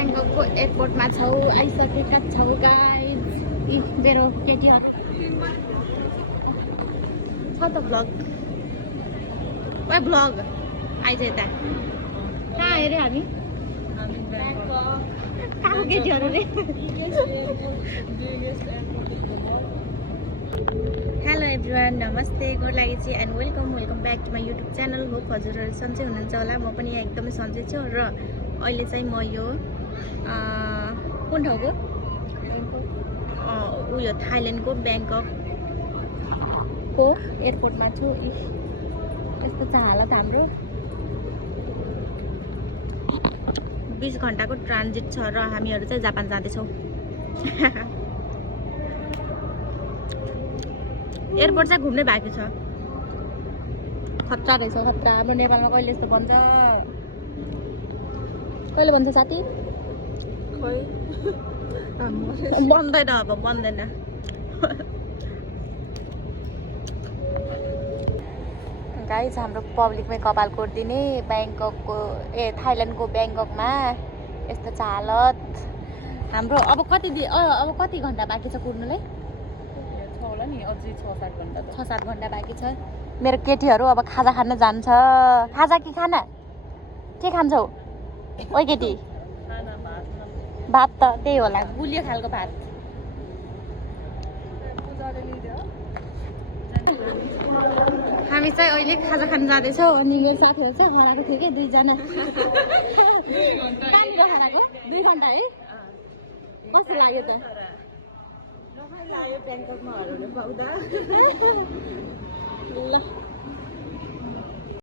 ब्याङ्ककको एयरपोर्टमा छौँ, आइसकेका छौँ गाइज। मेरो केटीहरू छ त भ्लग भ्लग आइज यता कहाँ हेऱ्यो हामी कहाँ केटीहरू रे। हेलो एभ्रिवान, नमस्ते, गुड लागि and welcome back to my YouTube channel. Hope हजुरहरू सन्चै हुनुहुन्छ होला। म पनि यहाँ एकदमै सन्चै छु र अहिले चाहिँ म यो कुन ठाउँको उयो थाइल्यान्डको ब्याङ्ककको एयरपोर्टमा छु। यस्तो छ हालत हाम्रो। 20 घन्टाको ट्रान्जिट छ र हामीहरू चाहिँ जापान जाँदैछौँ। एयरपोर्ट चाहिँ घुम्नै बाँकी छ। खतरा रहेछ, खतरा। हाम्रो नेपालमा कहिले यस्तो बन्छ, कहिले बन्छ साथी? खै बन्दैन, अब बन्दैन। गाइज हाम्रो पब्लिकमै कपाल कोर्दिने ब्याङ्ककको थाइल्यान्डको ब्याङ्ककमा यस्तो छ हालत हाम्रो। अब कति घन्टा बाँकी छ कुर्नुलाई? होला नि अझै 6-7 घन्टा बाँकी छ। मेरो केटीहरू अब खाजा खान जान्छ। खाजा कि खाना के खान्छौ? ओइ केटी, भात त त्यही होला, गुलियो खालको भात। हामी चाहिँ अहिले खाजा खान जाँदैछौँ अनि मेरो साथीहरू चाहिँ हराएको थियो क्या, 2जना। कहाँनिर हराएको? 2 घन्टा है? कस्तो लाग्यो त? ब्याङ्ककमा हराउनु पाउँदा। ल